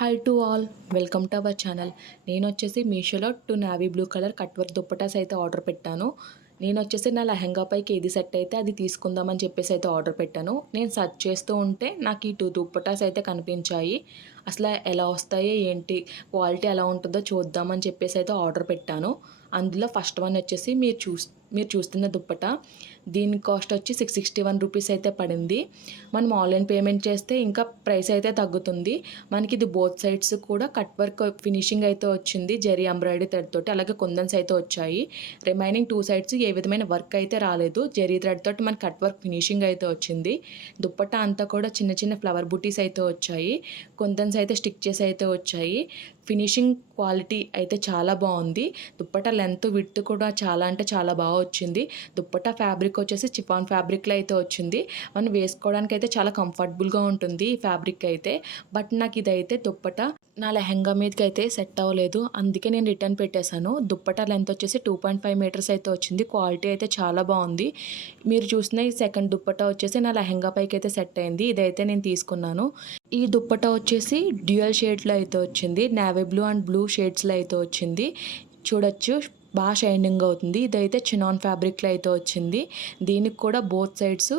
Hi to all, welcome to our channel. నేను వచ్చేసి మీషోలో 2 navy blue colour cut work dupattas అయితే ఆర్డర్ పెట్టాను. నేను వచ్చేసి నా లెహంగా పైకి ఏది సెట్ అయితే అది తీసుకుందామని చెప్పేసి అయితే ఆర్డర్ పెట్టాను. నేను సెర్చ్ చేస్తూ ఉంటే నాకు ఈ 2 దుప్పటాస్ అయితే కనిపించాయి. అసలు ఎలా వస్తాయి ఏంటి, క్వాలిటీ ఎలా ఉంటుందో చూద్దామని చెప్పేసి అయితే ఆర్డర్ పెట్టాను. అందులో ఫస్ట్ వన్ వచ్చేసి మీరు చూస్తున్న దుప్పట. దీని కాస్ట్ వచ్చి 661 రూపీస్ అయితే పడింది. మనం ఆన్లైన్ పేమెంట్ చేస్తే ఇంకా ప్రైస్ అయితే తగ్గుతుంది. మనకి ఇది బోత్ సైడ్స్ కూడా కట్ వర్క్ ఫినిషింగ్ అయితే వచ్చింది, జరీ ఎంబ్రాయిడరీ థ్రెడ్ తోటి. అలాగే కుందన్స్ అయితే వచ్చాయి. రిమైనింగ్ 2 సైడ్స్ ఏ విధమైన వర్క్ అయితే రాలేదు, జరీ థ్రెడ్ తోటి మనకి కట్ వర్క్ ఫినిషింగ్ అయితే వచ్చింది. దుప్పట అంతా కూడా చిన్న చిన్న ఫ్లవర్ బుటీస్ అయితే వచ్చాయి. కుందన్స్ అయితే స్టిక్ చేసి అయితే వచ్చాయి. ఫినిషింగ్ క్వాలిటీ అయితే చాలా బాగుంది. దుప్పట లెంత్ విడ్త్ కూడా చాలా అంటే చాలా బాగా వచ్చింది. దుప్పట ఫ్యాబ్రిక్ వచ్చేసి చిఫాన్ ఫ్యాబ్రిక్లో అయితే వచ్చింది. మనం వేసుకోవడానికి అయితే చాలా కంఫర్టబుల్గా ఉంటుంది ఈ ఫ్యాబ్రిక్ అయితే. బట్ నాకు ఇదైతే దుప్పట నా లెహంగా మీదకి అయితే సెట్ అవ్వలేదు, అందుకే నేను రిటర్న్ పెట్టేశాను. దుప్పట లెంత్ వచ్చేసి 2.5 మీటర్స్ అయితే వచ్చింది. క్వాలిటీ అయితే చాలా బాగుంది. మీరు చూసిన ఈ సెకండ్ దుప్పట వచ్చేసి నా లెహంగా పైకి అయితే సెట్ అయింది. ఇదైతే నేను తీసుకున్నాను. ఈ దుప్పట వచ్చేసి డ్యూయల్ షేడ్లో అయితే వచ్చింది, నేవీ బ్లూ అండ్ బ్లూ షేడ్స్లో అయితే వచ్చింది. చూడొచ్చు, బాగా షైనింగ్ అవుతుంది. ఇదైతే చినాన్ ఫ్యాబ్రిక్లో అయితే వచ్చింది. దీనికి కూడా both sides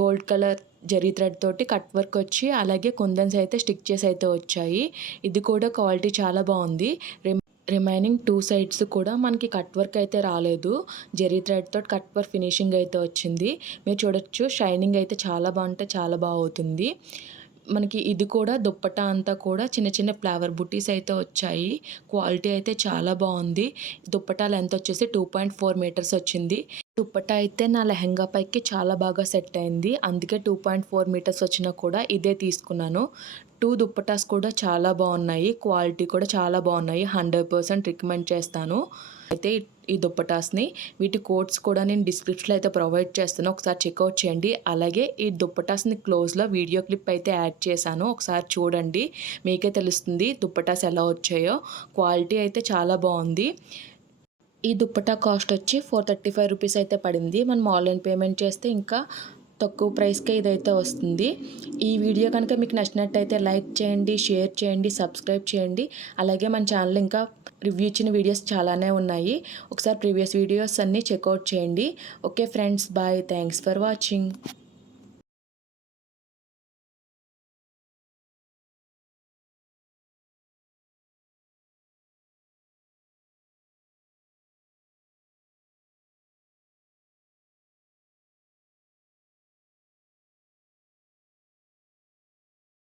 gold colour zari thread తోటి కట్ వర్క్ వచ్చి అలాగే కుందన్స్ అయితే స్టిక్ చేసి అయితే వచ్చాయి. ఇది కూడా క్వాలిటీ చాలా బాగుంది. రిమైనింగ్ 2 సైడ్స్ కూడా మనకి కట్ వర్క్ అయితే రాలేదు, జరీ థ్రెడ్ తోటి కట్ వర్క్ ఫినిషింగ్ అయితే వచ్చింది. మీరు చూడొచ్చు, షైనింగ్ అయితే చాలా బాగుంటే చాలా బాగా అవుతుంది. మనకి ఇది కూడా దుప్పట అంతా కూడా చిన్న చిన్న ఫ్లవర్ బుటీస్ అయితే వచ్చాయి. క్వాలిటీ అయితే చాలా బాగుంది. దుప్పట లెంత్ వచ్చేసి 2.4 మీటర్స్ వచ్చింది. దుప్పట అయితే నా లెహంగా పైకి చాలా బాగా సెట్ అయింది, అందుకే 2.4 మీటర్స్ వచ్చినా కూడా ఇదే తీసుకున్నాను. 2 దుప్పటాస్ కూడా చాలా బాగున్నాయి, క్వాలిటీ కూడా చాలా బాగున్నాయి. 100% రికమెండ్ చేస్తాను. అయితే ఈ దుప్పటాస్ని, వీటి కోడ్స్ కూడా నేను డిస్క్రిప్షన్లో అయితే ప్రొవైడ్ చేస్తాను, ఒకసారి చెక్అవుట్ చేయండి. అలాగే ఈ దుప్పటాస్ని క్లోజ్లో వీడియో క్లిప్ అయితే యాడ్ చేశాను, ఒకసారి చూడండి, మీకే తెలుస్తుంది దుప్పటాస్ ఎలా వచ్చాయో. క్వాలిటీ అయితే చాలా బాగుంది. ఈ దుప్పటా కాస్ట్ వచ్చి 435 రూపీస్ అయితే పడింది. మనం ఆన్లైన్ పేమెంట్ చేస్తే ఇంకా తక్కువ ప్రైస్కే ఇదైతే వస్తుంది. ఈ వీడియో కనుక మీకు నచ్చినట్టయితే లైక్ చేయండి, షేర్ చేయండి, సబ్స్క్రైబ్ చేయండి. అలాగే మన ఛానల్ ఇంకా రివ్యూ ఇచ్చిన వీడియోస్ చాలానే ఉన్నాయి, ఒకసారి ప్రీవియస్ వీడియోస్ అన్నీ చెక్అవుట్ చేయండి. Okay friends, bye, thanks for watching.